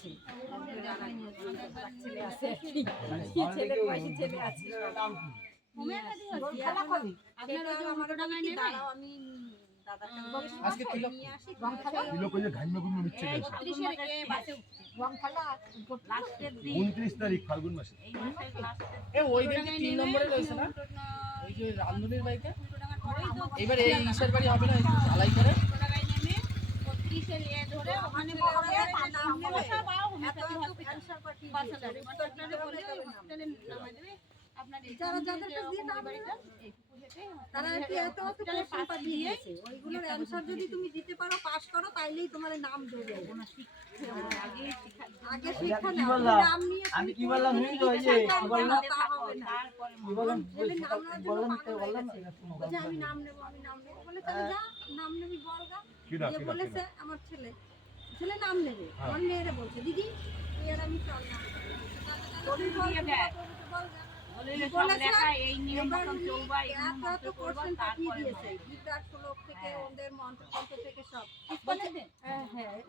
আছে, ছেলে আছে, ছেলের বয়সী ছেলে আছে। আজকে কিলো কইলে ঘাইমা গুলো মিচ্ছে গেছে 29 তারিখ ফাল্গুন মাসে। ওই দিন 3 নম্বরে রয়েছে না ওই যে রামধুনির বাড়িতে। এবার এই ঈশার বাড়ি হবে না ঢালাই করে ওইগুলোর অ্যানসার যদি তুমি দিতে পারো, পাস করো, তাইলেই তোমার নাম দেবে। আগে শিক্ষা নাম নিয়ে আমি কি বললাম আমি নাম নেবো বলে তাহলে যা নাম নেবি বলগা। বলেছে আমার ছেলে নাম নেবে, আমার মেয়েরা বলছে দিদি তুই আর আমি চল নাম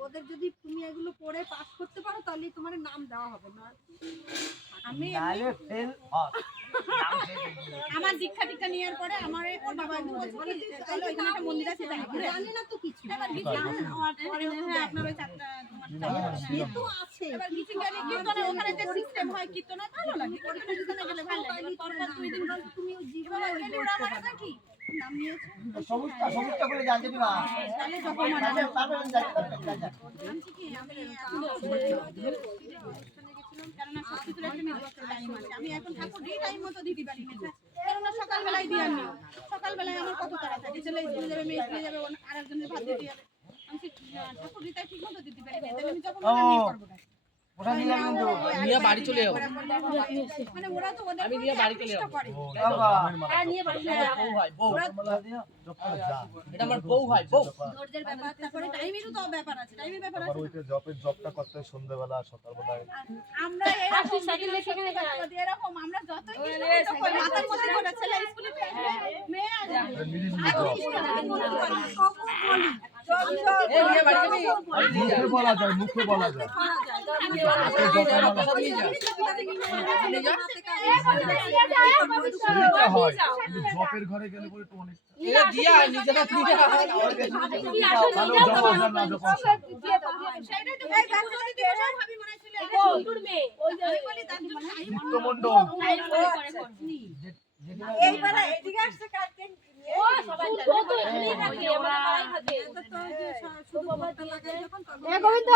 ওদের যদি তুমি এগুলো পড়ে পাস করতে পারো তাহলে তোমার নাম দেওয়া হবে না। আমি আমার দীক্ষা টিক্ষা নেওয়ার পরে আমার ওর বাবা একদম বলে চলো এখানে একটা মন্দির আছে জানি না তো কিছু আপনার ওই চারটা তো আছে এবার কিছু গেলে কীর্তনের ওখানে যে সিস্টেম হয় কীর্তনে ভালো লাগে, কীর্তনে গেলে ভালো লাগে। পরপর 2 দিন তুমি জীবনে ওরা মানে কি নাম নিয়েছে সমস্যা করে জানতে দিবা তাহলে যখন মানে কেননা সবকিছুর একটা নির্দিষ্ট টাইম আছে। আমি এখন ঠাকুর এই টাইম মতো দিতে পারি না, কেননা সকালবেলায় দিয়ে আনি, সকালবেলায় আমার কত তাড়া থাকে, ছেলে স্কুলে যাবে, মেয়ে স্কুলে যাবে, আরেকজনের ভাত দিতে যাবে। আমি ঠাকুর দিতে ঠিক মতো দিতে পারি না, তাহলে আমি যখন করবো না নিয়ে বাড়ি চলে যাবো। মানে ওরা তো ওদের আমি নিয়ে বাড়ি চলে যাবো। নিয়ে বাড়ি চলে যাবো। এটা আমার বউ হয়, বউ। ধৈর্যের ব্যাপার, তারপরে টাইমেরও তো ব্যাপার আছে, টাইমের ব্যাপার আছে। ওইটা জবটা করতে সন্ধ্যাবেলা সকালবেলায় আমরা এরকম আমরা যতই মাথার মধ্যে করে ছেলে স্কুলে মেয়ে মুখে বলা যায় জবের ঘরে গেলে পরে তো অনেক দিয়া নিজেরা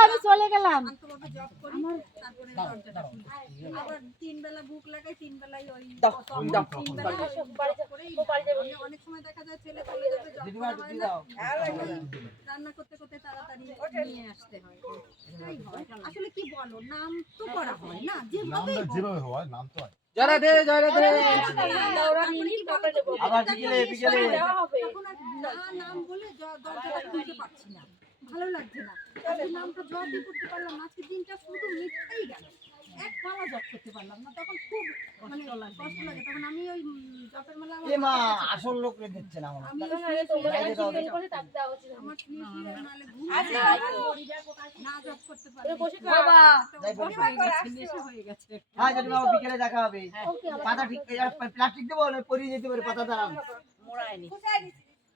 আমি চলে গেলাম। আবার 3 বেলা ভুক লাগাই, 3 বেলায় ওই অনেক সময় দেখা যায় ছেলে চলে যাবে রান্না করতে করতে তাড়াতাড়ি নিয়ে আসতে হয়। আসলে কি বলো, নাম তো করা হয় না, যেভাবে হয় নাম তো হয়। জয় রাধে আবার বিকেলে তখন আর নাম বলে দরজাটা খুলতে পারছি না, ভালো লাগছে না। আজকে নামটা জব দিয়ে করতে পারলাম না, আজকে দিনটা শুধু মিথ্যেই গেল, এক পালা জব করতে পারলাম না। তখন খুব মানে কষ্ট লাগে। তখন আমি ওই জবের মেলা আসল লোক দিচ্ছে না আমি না জব করতে পারি হয়ে গেছে। হ্যাঁ যদি বাবা বিকেলে দেখা হবে, পাতা ঠিক প্লাস্টিক দেবো না পরিয়ে যেতে পারে, পাতা দাঁড়ান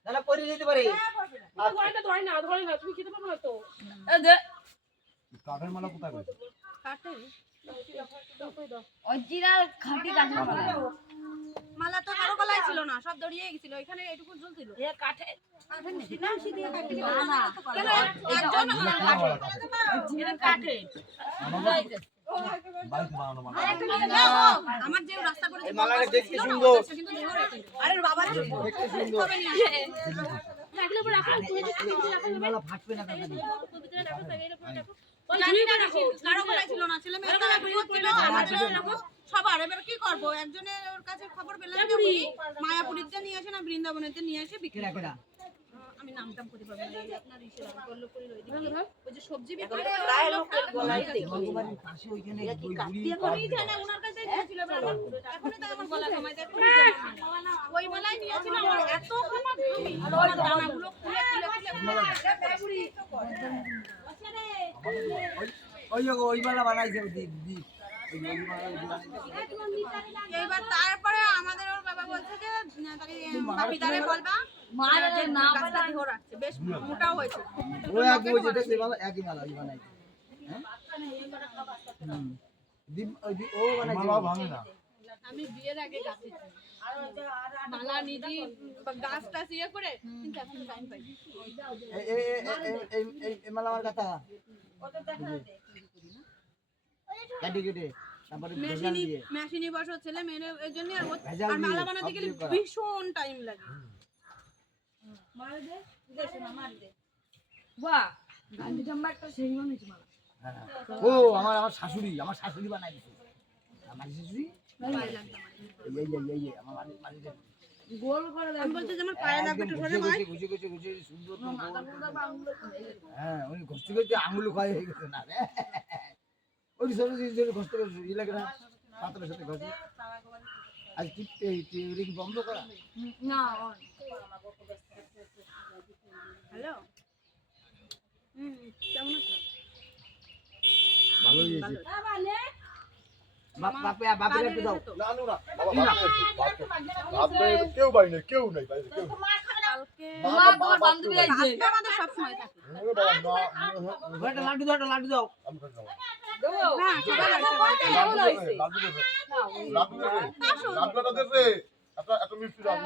তাহলে পরিয়ে যেতে পারে। কাঠের মালা কোথায় গেছে? অরিজিনাল খাঁটি কাঠের মালা তো কারো গলায় ছিল না, সব দড়িয়ে গেছিল, এখানে এটুকু ঝুলছিল। কাঠের আমার যে রাস্তা করে মালাটা দেখতে সুন্দর, আরে বাবা দেখতে সুন্দর, মালা ফাটবে না কারো গলায় ছিল না, ছেলে মেয়েরা সবার। এবার কি করবো, একজনের ওর কাছে খবর পেলাম মায়াপুরীতে নিয়ে আসে না বৃন্দাবনেতে নিয়ে এসে বিক্রি করে। আমি নামটাম করতে পারবো না, আপনার ওই যে সবজি বিক্রি করে ওনার কাছে দিয়েছিল, এখন তো আমার গলা কমাই দেয় ওই মালাই নিয়েছিল। আমার এত খারাপ দানাগুলো খুলে খুলে খুলে ওই মালা বানাইছে দিদি এইবার তারপরে আমাদের ওর বাবা বলছে যে তাহলে বাপিদারে বলবা যে গাছটা দেহ রাখছে বেশ মোটাও হয়েছে ও একই হয়েছে দেখতে ভালো একই মালা ওই বানাইছে ও বানাইছে মালা ভাঙে না। আমি বিয়ের আগে গাছেছি মালা নিজে গাছটা ইয়ে করে কিন্তু এখন টাইম পাই এই মালা আমার কথা কাটি কেটে তারপরে ভেজাল দিয়ে মেশিনি বসো ছেলে মেয়ে এর জন্য আর ভেজাল আর মালা দিয়ে বানাতে গেলে সব করা। ভীষণ টাইম লাগে বাহ গান্ধী জাম্বা একটা সেই বানিয়েছে মালা। হ্যাঁ। ও আমার শাশুড়ি বানাই দিছে আমার শাশুড়ি এই আমার মাঝে গোল করে দেয় আমি বলছি যে আমার পায়ে লাগবে একটু সরে ভাই ঘুষে সুন্দর হ্যাঁ ওই ঘষতে ঘষতে আঙুল ক্ষয় হয়ে গেছে না রে ওই সব জিনিস ঘষতে ঘষতে ই লাগে না পাথরের সাথে ঘষে আজ কি বন্ধ করা না হ্যালো কেমন আছো ভালো হয়েছে বাপের একটু দাও না না না বাবা বাপরে কেউ বাড়ি নেই কেউ নেই বাড়িতে কেউ কালকে তোমার বান্ধবী আইছে আজকে আমাদের সব সময় থাকে ওরে বাবা একটা লাড্ডু দাও আমি খাবো হ্যাঁ সবাই আসবে লাড্ডুটা দে রে এত মিষ্টি লাড্ডু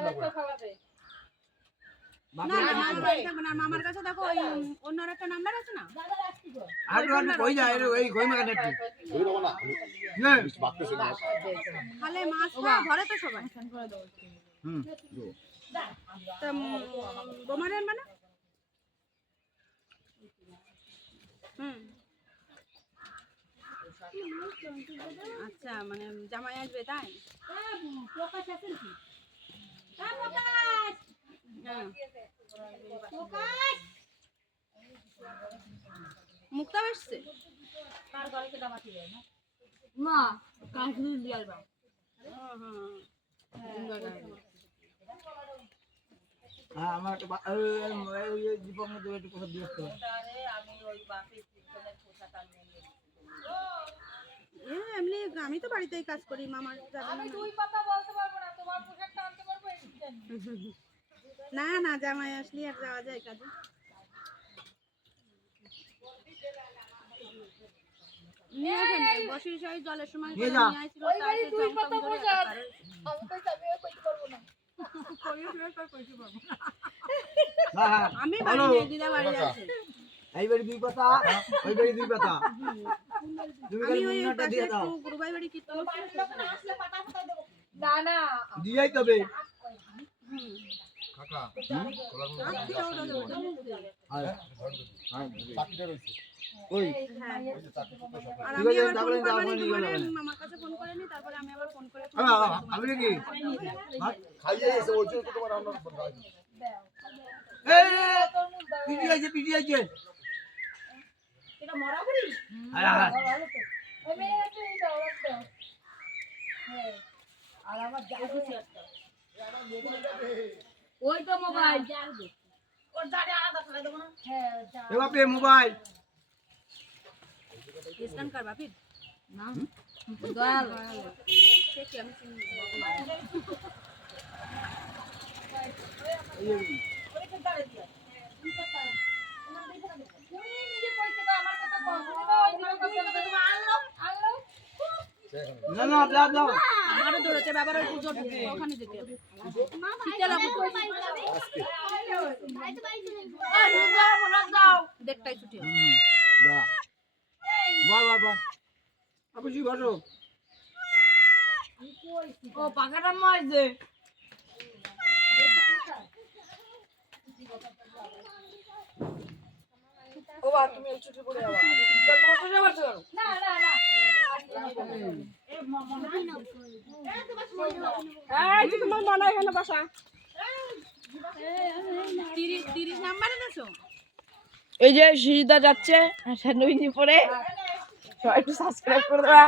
না না না মার বাড়ি থাকবে না মামার কাছে দেখো ওই অন্য একটা নাম্বার আছে না আর কই যায় এই কই মাকে নেট ওই বাবা না না বাকতেছে না খালে মাছ খায় ঘরে তো সবাই হুম তা বোমারে আনবা না আচ্ছা মানে জামাই আসবে তাই প্রকাশ আছে কি হ্যাঁ। মুক্তা আসছে না কাজ দিয়ে আসবা আমার দীপক মধ্যে একটু কথা দিয়ে আসতে এমনি আমি তো বাড়িতেই কাজ করি মামার না না জামাই আসলে আর যাওয়া যায় কাজে নিয়ে আসেন বসির শাড়ি জলের সময় নিয়ে যা। নিয়ে আসছিল তাই তো জমটম করে হ্যাঁ আমি বাড়ি নেই দিদা বাড়ি আছে এই বাড়ি দুই পাতা ওই বাড়ি দুই পাতা তুমি আমি খালি ওই মুন্নাটা পাশে দিয়ে দাও একটু গুরুবাই বাড়ি কীর্তন না না দিয়াই তবে কাকা বাকিটা রয়েছে ওই আর ঠিক আমি আছে, আবার তারপরে ফোন তারপরে নিয়ে করে গেলাম। মামার কাছে ফোন করে নি তারপরে আমি আবার ফোন করে আমি নাকি খাইয়ে এসে ওই জন্য তো তোমার রান্না পিটি আছে এটা মরা করি ওই মেয়ে আছে এটা ওরতে হ্যাঁ আর আমার যাই খুশি একটা ওই তো মোবাইল ওর দাঁড়ে আলাদা করে দেব না হ্যাঁ এ বাপে মোবাইল স্ক্যান কর বাপি না দয়াল সে কি আমি চিনি না না দাও দাও আমারও দৌড়াতে বাবার ওই পুজো ওখানে যেতে হবে শীতলা পুজো দেখটাই ছুটি হবে দা বাহ বাহ বাহ আপনি জি বসো ও পাকাটা মারছে ও বা তুমি এই ছুটি পড়ে যাবা তোমার বসে বসে না না না এই তোমার মনে এখানে বসা 30 নাম্বারে দেছো এই যে সিজদা যাচ্ছে আর নইনি পরে সবাই একটু সাবস্ক্রাইব করে দেবা